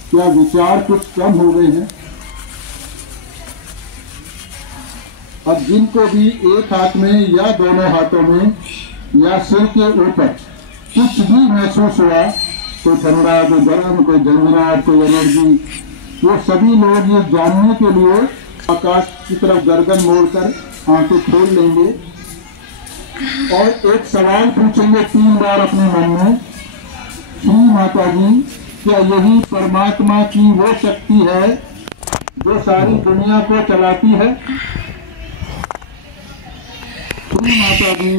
क्या विचार कुछ कम हो गए हैं। अब जिनको भी एक हाथ में या दोनों हाथों में या सिर के ऊपर कुछ भी महसूस हुआ, कोई ठंडा, कोई गर्म, कोई झंझनाहट, कोई एनर्जी, वो सभी लोग ये जानने के लिए आकाश की तरफ गर्दन मोड़कर आंखें खोल लेंगे और एक सवाल पूछेंगे 3 बार अपने मन में, श्री माता जी, क्या यही परमात्मा की वो शक्ति है जो सारी दुनिया को चलाती है? श्री माता जी,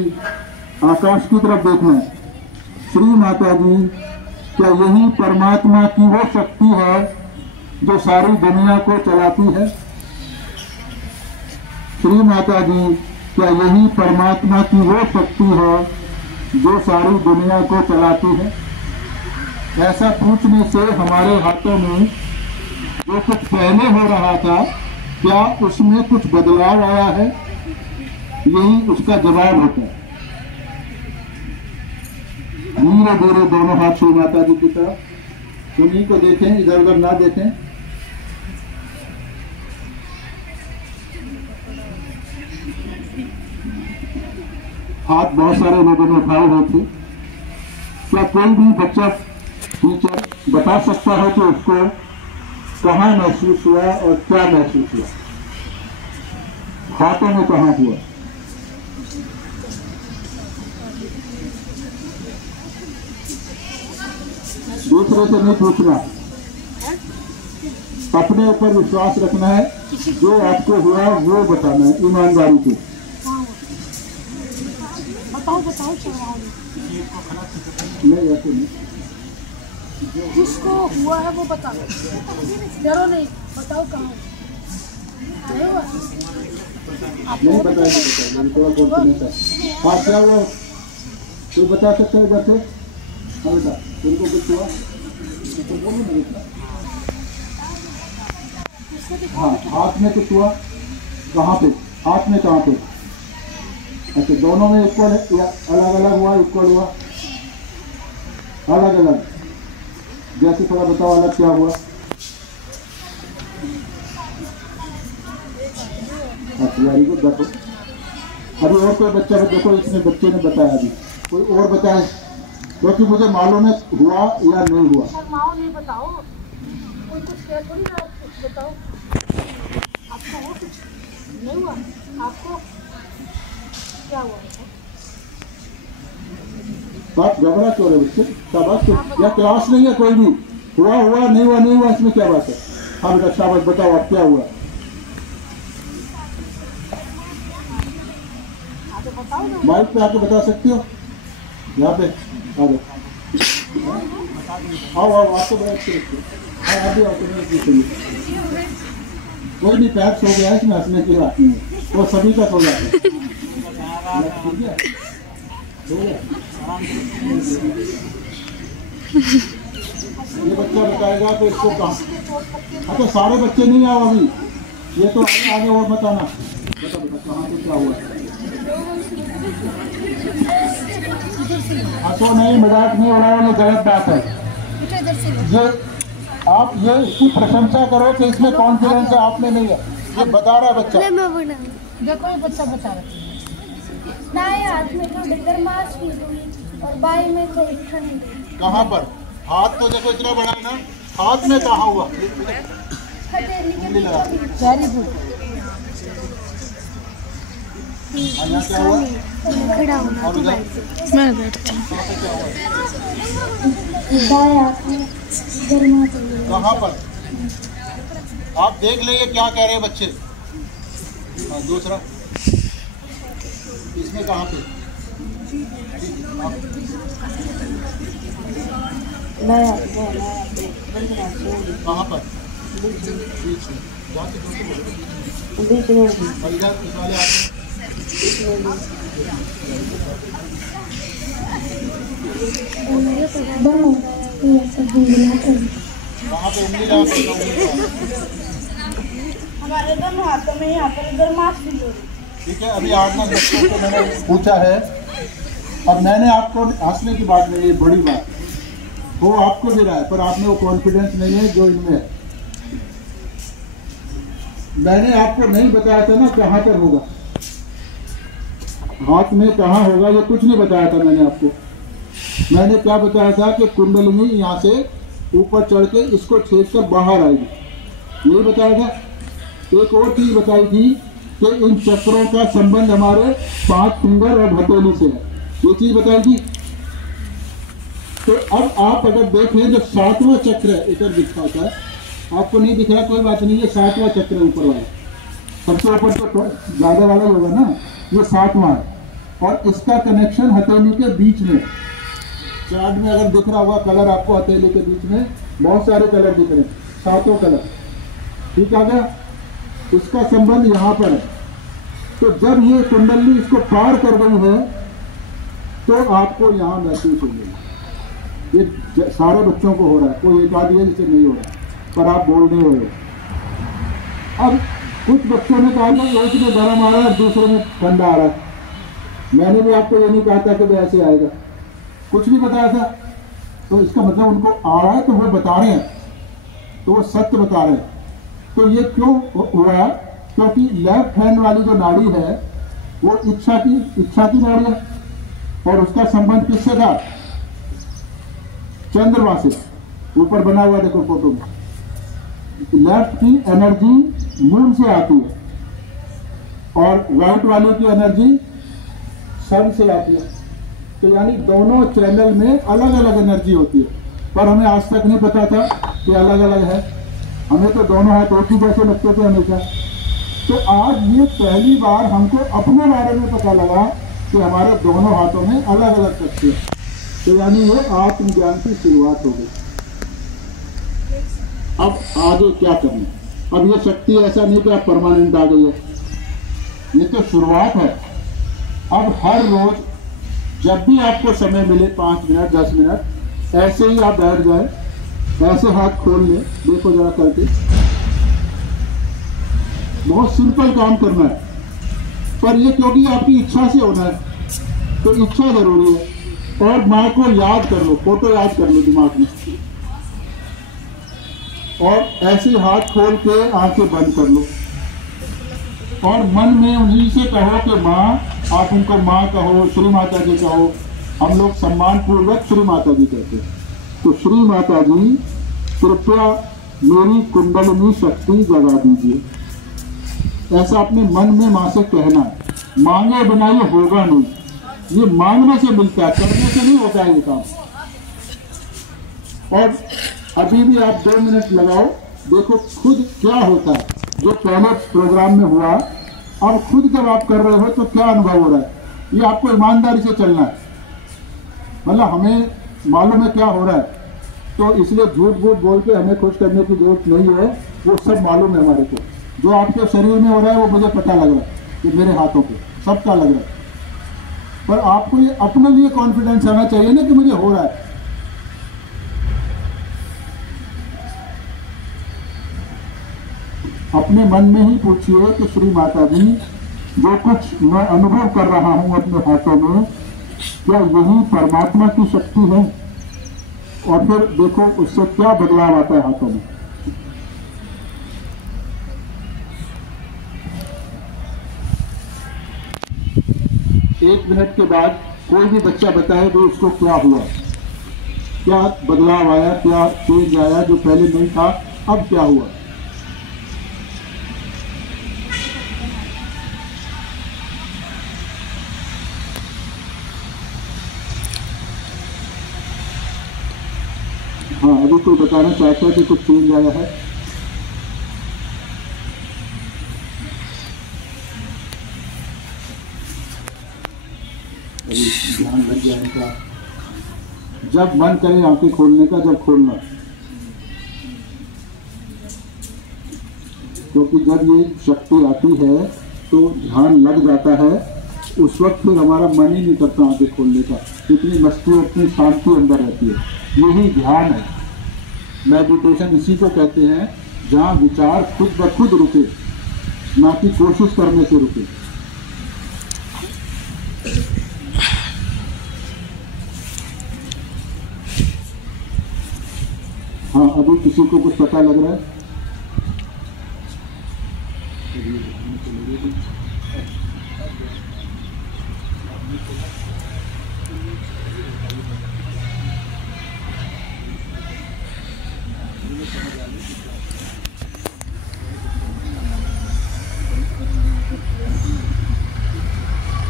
आकाश की तरफ देखना है। श्री माता जी, क्या यही परमात्मा की वो शक्ति है जो सारी दुनिया को चलाती है? श्री माता जी, क्या यही परमात्मा की वो शक्ति है जो सारी दुनिया को चलाती है? ऐसा पूछने से हमारे हाथों में जो कुछ पहले हो रहा था, क्या उसमें कुछ बदलाव आया है? यही उसका जवाब होता है। धीरे धीरे दोनों हाथ श्री माता जी की तरफ, उन्हीं को देखें, इधर उधर ना देखें। हाथ बहुत सारे लोगों ने उठाए हुए थे। क्या कोई भी बच्चा टीचर बता सकता है कि उसको कहाँ महसूस हुआ और क्या महसूस हुआ? हाथों में कहाँ हुआ? दूसरे से नहीं पूछना, अपने ऊपर विश्वास रखना है। जो आपको हुआ वो बताना है ईमानदारी से। बताओ नहीं, ऐसे नहीं। जिसको हुआ है वो बताओ, डरो नहीं, बताओ कहाँ नहीं बताएगा, थोड़ा कॉन्फिडेंस है। हाँ, क्या हुआ? कोई बता सकता है इधर से? हाँ बेटा, उनको कुछ हुआ तो बोलो ना बेटा। हाँ, हाथ में कुछ हुआ? कहाँ पे? हाथ में कहाँ पे? अच्छा, दोनों में इक्वल है या अलग अलग हुआ? इक्वल हुआ, अलग अलग? जैसे थोड़ा बताओ, अलग क्या हुआ? अच्छा, यारी को देखो। अभी और कोई बच्चा देखो, इसने बच्चे ने बताया, अभी कोई और बताए, क्योंकि मुझे मालूम है हुआ या नहीं हुआ। नहीं बताओ, कोई कुछ कह थोड़ी ना, बताओ आपको हो कुछ नहीं हुआ? आपको क्या हुआ? बात घबरा क्यों रहे बच्चे? शाबाश, या क्लास नहीं है कोई भी? हुआ हुआ, नहीं हुआ नहीं हुआ, इसमें क्या बात है? हाँ बेटा, शाबाश, बताओ आप क्या हुआ? माइक पे आके बता सकते हो? यहाँ पे आ जाओ, आओ आओ, आपको बड़ा अच्छे लगते हैं। आप भी आओ, कोई नहीं, पैर सो गया है, इसमें हंसने की बात नहीं है, वो सभी का सो जाता है। ठीक है, ये बच्चा बताएगा तो इसको कहाँ? अच्छा, सारे बच्चे नहीं आओ अभी, ये तो आगे और बताना। बता बेटा, कहाँ पे क्या हुआ? हाँ, तो नहीं, मजाक नहीं हो रहा है, ये गलत बात है। ये आप ये इसकी प्रशंसा करो कि इसमें कॉन्फिडेंस है, आपने नहीं है, ये बता रहा बच्चा। देखो ये बच्चा बता रहा है, दाएं हाथ में थोड़ी गर्माहट फील हुई और बाएं में थोड़ी ठंड। कहाँ पर? हाथ तो देखो इतना बड़ा है ना, हाथ में कहाँ हुआ? Very good. यहाँ क्या हुआ? और उधर? मैं बैठती हूँ। दाएं हाथ में गर्माहट हुई। कहाँ पर? आप देख लेंगे क्या कह रहे हैं बच्चे। हाँ, दूसरा इसमें कहाँ पे? कहाँ पर? बीच में। कहाँ पे उंगली लगा के? हमारे दोनों हाथों में यहाँ पर गर्माहट फील हो रही। ठीक है, अभी 8-9 बच्चों को मैंने पूछा है अब मैंने आपको हंसने की बात नहीं, ये बड़ी बात है, वो आपको भी रहा है, पर आपने वो कॉन्फिडेंस नहीं है जो इनमें है। मैंने आपको नहीं बताया था ना कहाँ पर होगा, हाथ में कहाँ होगा, ये कुछ नहीं बताया था मैंने आपको। मैंने क्या बताया था कि कुंडलिनी यहाँ से ऊपर चढ़ के इसको छेद कर बाहर आएगी, यही बताया था। एक और चीज बताई थी कि इन चक्रों का संबंध हमारे 5 फिंगर और हथेली से है, ये चीज बताई थी। तो अब आप अगर देखें जो 7वां चक्र है, इधर दिखा होता है, आपको नहीं दिख रहा कोई बात नहीं, ये 7वां चक्र है ऊपर वाला, सबसे ऊपर तो ज्यादा वाला ही होगा ना, ये 7वां है और इसका कनेक्शन हथेली के बीच में। चार्ट में अगर दिख रहा होगा कलर आपको, हथेली के बीच में बहुत सारे कलर दिख रहे हैं, 7 कलर, ठीक है क्या? इसका संबंध यहाँ पर है। तो जब ये कुंडली इसको पार कर गई है तो आपको यहाँ महसूस होगा। ये सारे बच्चों को हो रहा है, कोई एक आदमी है जिसे नहीं हो रहा, पर आप बोल रहे हो। अब कुछ बच्चों ने कहा था एक में गर्म आ रहा है, दूसरे में ठंडा आ रहा है। मैंने भी आपको ये नहीं कहा था कि ऐसे आएगा, कुछ नहीं बताया था। तो इसका मतलब उनको आ रहा है तो वो बता रहे हैं, तो वो सत्य बता रहे हैं। तो ये क्यों हुआ है? क्योंकि लेफ्ट हैंड वाली जो नाड़ी है वो इच्छा की नाड़ी है और उसका संबंध किससे था? चंद्रमा से। ऊपर बना हुआ देखो फोटो में, लेफ्ट की एनर्जी मून से आती है और राइट वाले की एनर्जी सन से आती है। तो यानी दोनों चैनल में अलग अलग एनर्जी होती है, पर हमें आज तक नहीं पता था कि अलग अलग है। हमें तो दोनों हाथ एक ही जैसे लगते थे हमेशा। तो आज ये पहली बार हमको अपने बारे में पता लगा कि हमारे दोनों हाथों में अलग अलग शक्ति है। तो यानी ये आत्मज्ञान की शुरुआत हो गई। अब आगे क्या करना? अब ये शक्ति ऐसा नहीं कि आप परमानेंट आ गई है, ये तो शुरुआत है। अब हर रोज जब भी आपको समय मिले 5 मिनट 10 मिनट ऐसे ही आप बैठ जाए, ऐसे हाथ खोल ले, देखो जरा करके। बहुत सिंपल काम करना है, पर ये क्योंकि आपकी इच्छा से होना है तो इच्छा जरूरी है। और माँ को याद कर लो, फोटो याद कर लो दिमाग में, और ऐसे हाथ खोल के आंखें बंद कर लो और मन में उन्हीं से कहो कि माँ, आप उनको माँ कहो, श्री माता जी कहो। हम लोग सम्मान पूर्वक श्री माता जी कहते हैं। तो श्री माता जी कृपया मेरी कुंडलिनी शक्ति जगा दीजिए, ऐसा अपने मन में माँ से कहना है। मांगे बिना ये होगा नहीं, ये मांगने से मिलता है, करने से नहीं होता है ये काम। और अभी भी आप 2 मिनट लगाओ, देखो खुद क्या होता है। जो पहले प्रोग्राम में हुआ, अब खुद जब आप कर रहे हो तो क्या अनुभव हो रहा है? ये आपको ईमानदारी से चलना है, मतलब हमें मालूम है क्या हो रहा है, तो इसलिए झूठ मूठ बोल के हमें खुश करने की जरूरत नहीं है। वो सब मालूम है हमारे को, जो आपके शरीर में हो रहा है वो मुझे पता लग रहा है कि मेरे हाथों पे सबका लग रहा है। पर आपको ये अपने लिए कॉन्फिडेंस आना चाहिए ना कि मुझे हो रहा है। अपने मन में ही पूछिए कि श्री माता जी, जो कुछ मैं अनुभव कर रहा हूं अपने हाथों में, क्या यही परमात्मा की शक्ति है? और फिर देखो उससे क्या बदलाव आता है हाथों में। एक मिनट के बाद कोई भी बच्चा बताए तो उसको क्या हुआ, क्या बदलाव आया, क्या चेंज आया जो पहले नहीं था, अब क्या हुआ। हाँ, अभी कोई बताना चाहता है कि कुछ चेंज आया है? अभी ध्यान लग गया इनका। जब मन करे आंखें खोलने का, जब खोलना, क्योंकि जब ये शक्ति आती है तो ध्यान लग जाता है, उस वक्त फिर हमारा मन ही नहीं करता आंखें खोलने का। इतनी मस्ती और इतनी शांति अंदर रहती है। यही ध्यान है, मेडिटेशन इसी को कहते हैं, जहाँ विचार खुद ब खुद रुके, ना कि कोशिश करने से रुके। हाँ, अभी किसी को कुछ पता लग रहा है?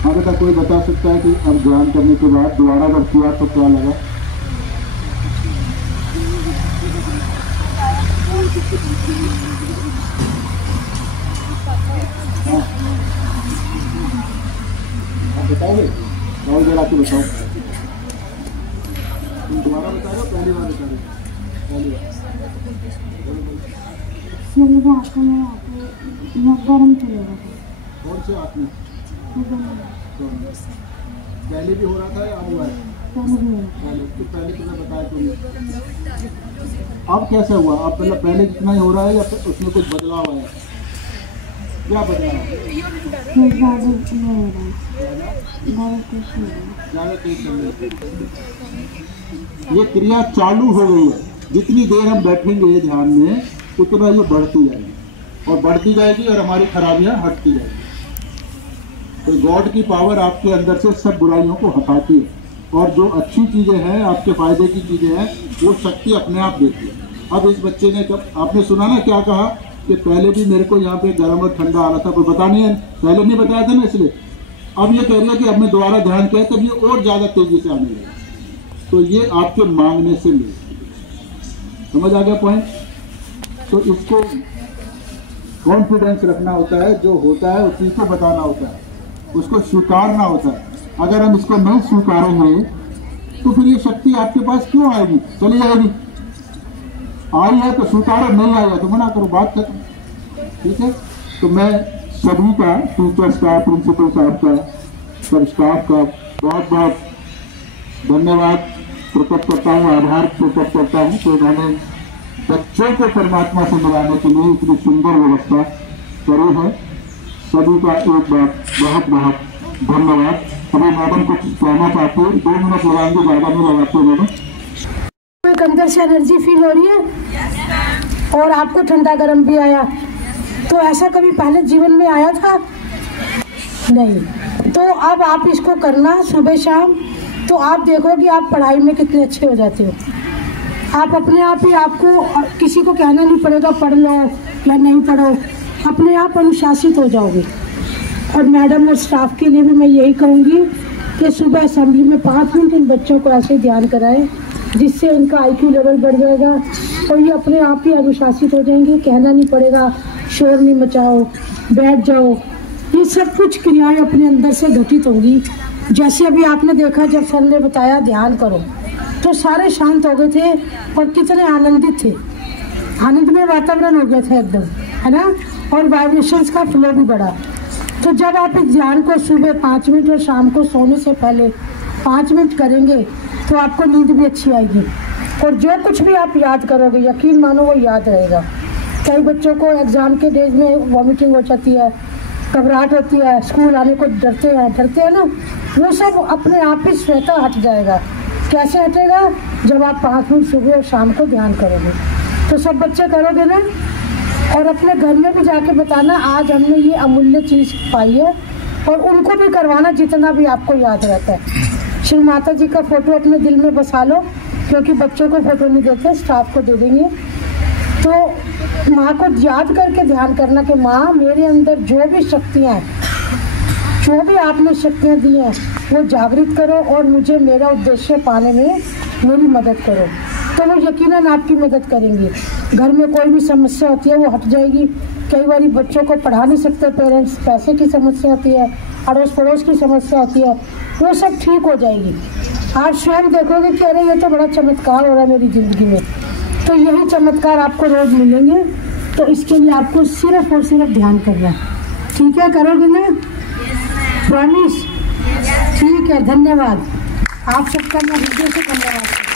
हाँ बेटा, कोई बता सकता है कि अब ध्यान करने के बाद दोबारा अगर किया तो क्या लगा? हाँ, आप बताओगे? बहुत देर आके बताओ। तुम दोबारा बता रहे हो, पहली बार बता रहे हो? पहली बार। गरम चलेगा। कौन से हाथ में? पहले भी हो रहा था या अब हुआ है? पहले तो पहले तुमने बताया तुमने। अब कैसे हुआ? अब पहले जितना ही हो रहा है या फिर उसमें कुछ बदलाव आया? क्या बदलाव? ज़्यादा तेज चल रही। ये क्रिया चालू हो गई है। जितनी देर हम बैठेंगे ध्यान में उतना ये बढ़ती जाएगी और बढ़ती जाएगी और हमारी खराबियां हटती जाएगी। तो गॉड की पावर आपके अंदर से सब बुराइयों को हटाती है और जो अच्छी चीज़ें हैं, आपके फायदे की चीज़ें हैं, वो शक्ति अपने आप देती है। अब इस बच्चे ने, कब आपने सुना ना क्या कहा कि पहले भी मेरे को यहाँ पे गर्म और ठंडा आ रहा था, पर बताने पहले नहीं बताया था ना, इसलिए अब ये कह रही है कि अब मैं दोबारा ध्यान किया तब ये और ज़्यादा तेजी से आने लगा। तो ये आपके मांगने से मिले। समझ आ गया पॉइंट? तो इसको कॉन्फिडेंस रखना होता है, जो होता है उसी को बताना होता है, उसको स्वीकारना होता है। अगर हम इसको नहीं स्वीकारेंगे तो फिर ये शक्ति आपके पास क्यों आएगी? चली जाएगी। आई है तो स्वीकारो, नहीं आई है तो मना करो, बात खत्म। ठीक है? तो मैं सभी का, टीचर्स का, प्रिंसिपल साहब का, सब स्टाफ का बहुत बहुत धन्यवाद प्रकट करता हूँ, आभार प्रकट करता हूँ कि उन्होंने बच्चों को परमात्मा से मिलाने के लिए इतनी सुंदर व्यवस्था करी है। सभी का एक बार बहुत बहुत धन्यवाद। अभी मैडम कुछ कहना चाहती है, 2 मिनट लगाएंगे, ज़्यादा नहीं लगाते मैडम। एक अंदर से एनर्जी फील हो रही है और आपको ठंडा गर्म भी आया, तो ऐसा कभी पहले जीवन में आया था नहीं। तो अब आप इसको करना सुबह शाम, तो आप देखोगे आप पढ़ाई में कितने अच्छे हो जाते हो। आप अपने आप ही, आपको किसी को कहना नहीं पड़ेगा पढ़ लो या नहीं पढ़ो, अपने आप अनुशासित हो जाओगे। और मैडम और स्टाफ के लिए भी मैं यही कहूँगी कि सुबह असेंबली में 5 मिनट इन बच्चों को ऐसे ध्यान कराएं जिससे इनका IQ लेवल बढ़ जाएगा और ये अपने आप ही अनुशासित हो जाएंगे। कहना नहीं पड़ेगा, शोर नहीं मचाओ, बैठ जाओ, ये सब कुछ क्रियाएं अपने अंदर से घटित होंगी। जैसे अभी आपने देखा जब सर ने बताया ध्यान करो तो सारे शांत हो गए थे और कितने आनंदित थे, आनंदमय वातावरण हो गया था एकदम, है ना। और वाइब्रेशंस का फ्लो भी बढ़ा। तो जब आप इस ध्यान को सुबह 5 मिनट और शाम को सोने से पहले 5 मिनट करेंगे तो आपको नींद भी अच्छी आएगी और जो कुछ भी आप याद करोगे यकीन मानो वो याद रहेगा। कई बच्चों को एग्ज़ाम के डेज में वॉमिटिंग हो जाती है, घबराहट होती है, स्कूल आने को डरते हैं ना, वो सब अपने आप ही स्वतः हट जाएगा। कैसे हटेगा? जब आप 5 मिनट सुबह और शाम को ध्यान करोगे। तो सब बच्चे करोगे ना, और अपने घर में भी जाके बताना आज हमने ये अमूल्य चीज़ पाई है, और उनको भी करवाना जितना भी आपको याद रहता है। श्री माता जी का फोटो अपने दिल में बसा लो, क्योंकि बच्चों को फोटो नहीं देते, स्टाफ को दे देंगे। तो माँ को याद करके ध्यान करना कि माँ मेरे अंदर जो भी शक्तियाँ हैं, जो भी आपने शक्तियाँ दी हैं वो जागृत करो और मुझे मेरा उद्देश्य पाने में मेरी मदद करो। तो वो यकीनन आपकी मदद करेंगी। घर में कोई भी समस्या होती है वो हट जाएगी। कई बार बच्चों को पढ़ा नहीं सकते पेरेंट्स, पैसे की समस्या होती है, अड़ोस पड़ोस की समस्या होती है, वो सब ठीक हो जाएगी। आप स्वयं देखोगे कि अरे ये तो बड़ा चमत्कार हो रहा है मेरी ज़िंदगी में। तो यही चमत्कार आपको रोज़ मिलेंगे। तो इसके लिए आपको सिर्फ और सिर्फ ध्यान करना है। ठीक है, करोगे ना? प्रॉमिस? ठीक है, धन्यवाद। आप सबका मैं हृदय से धन्यवाद।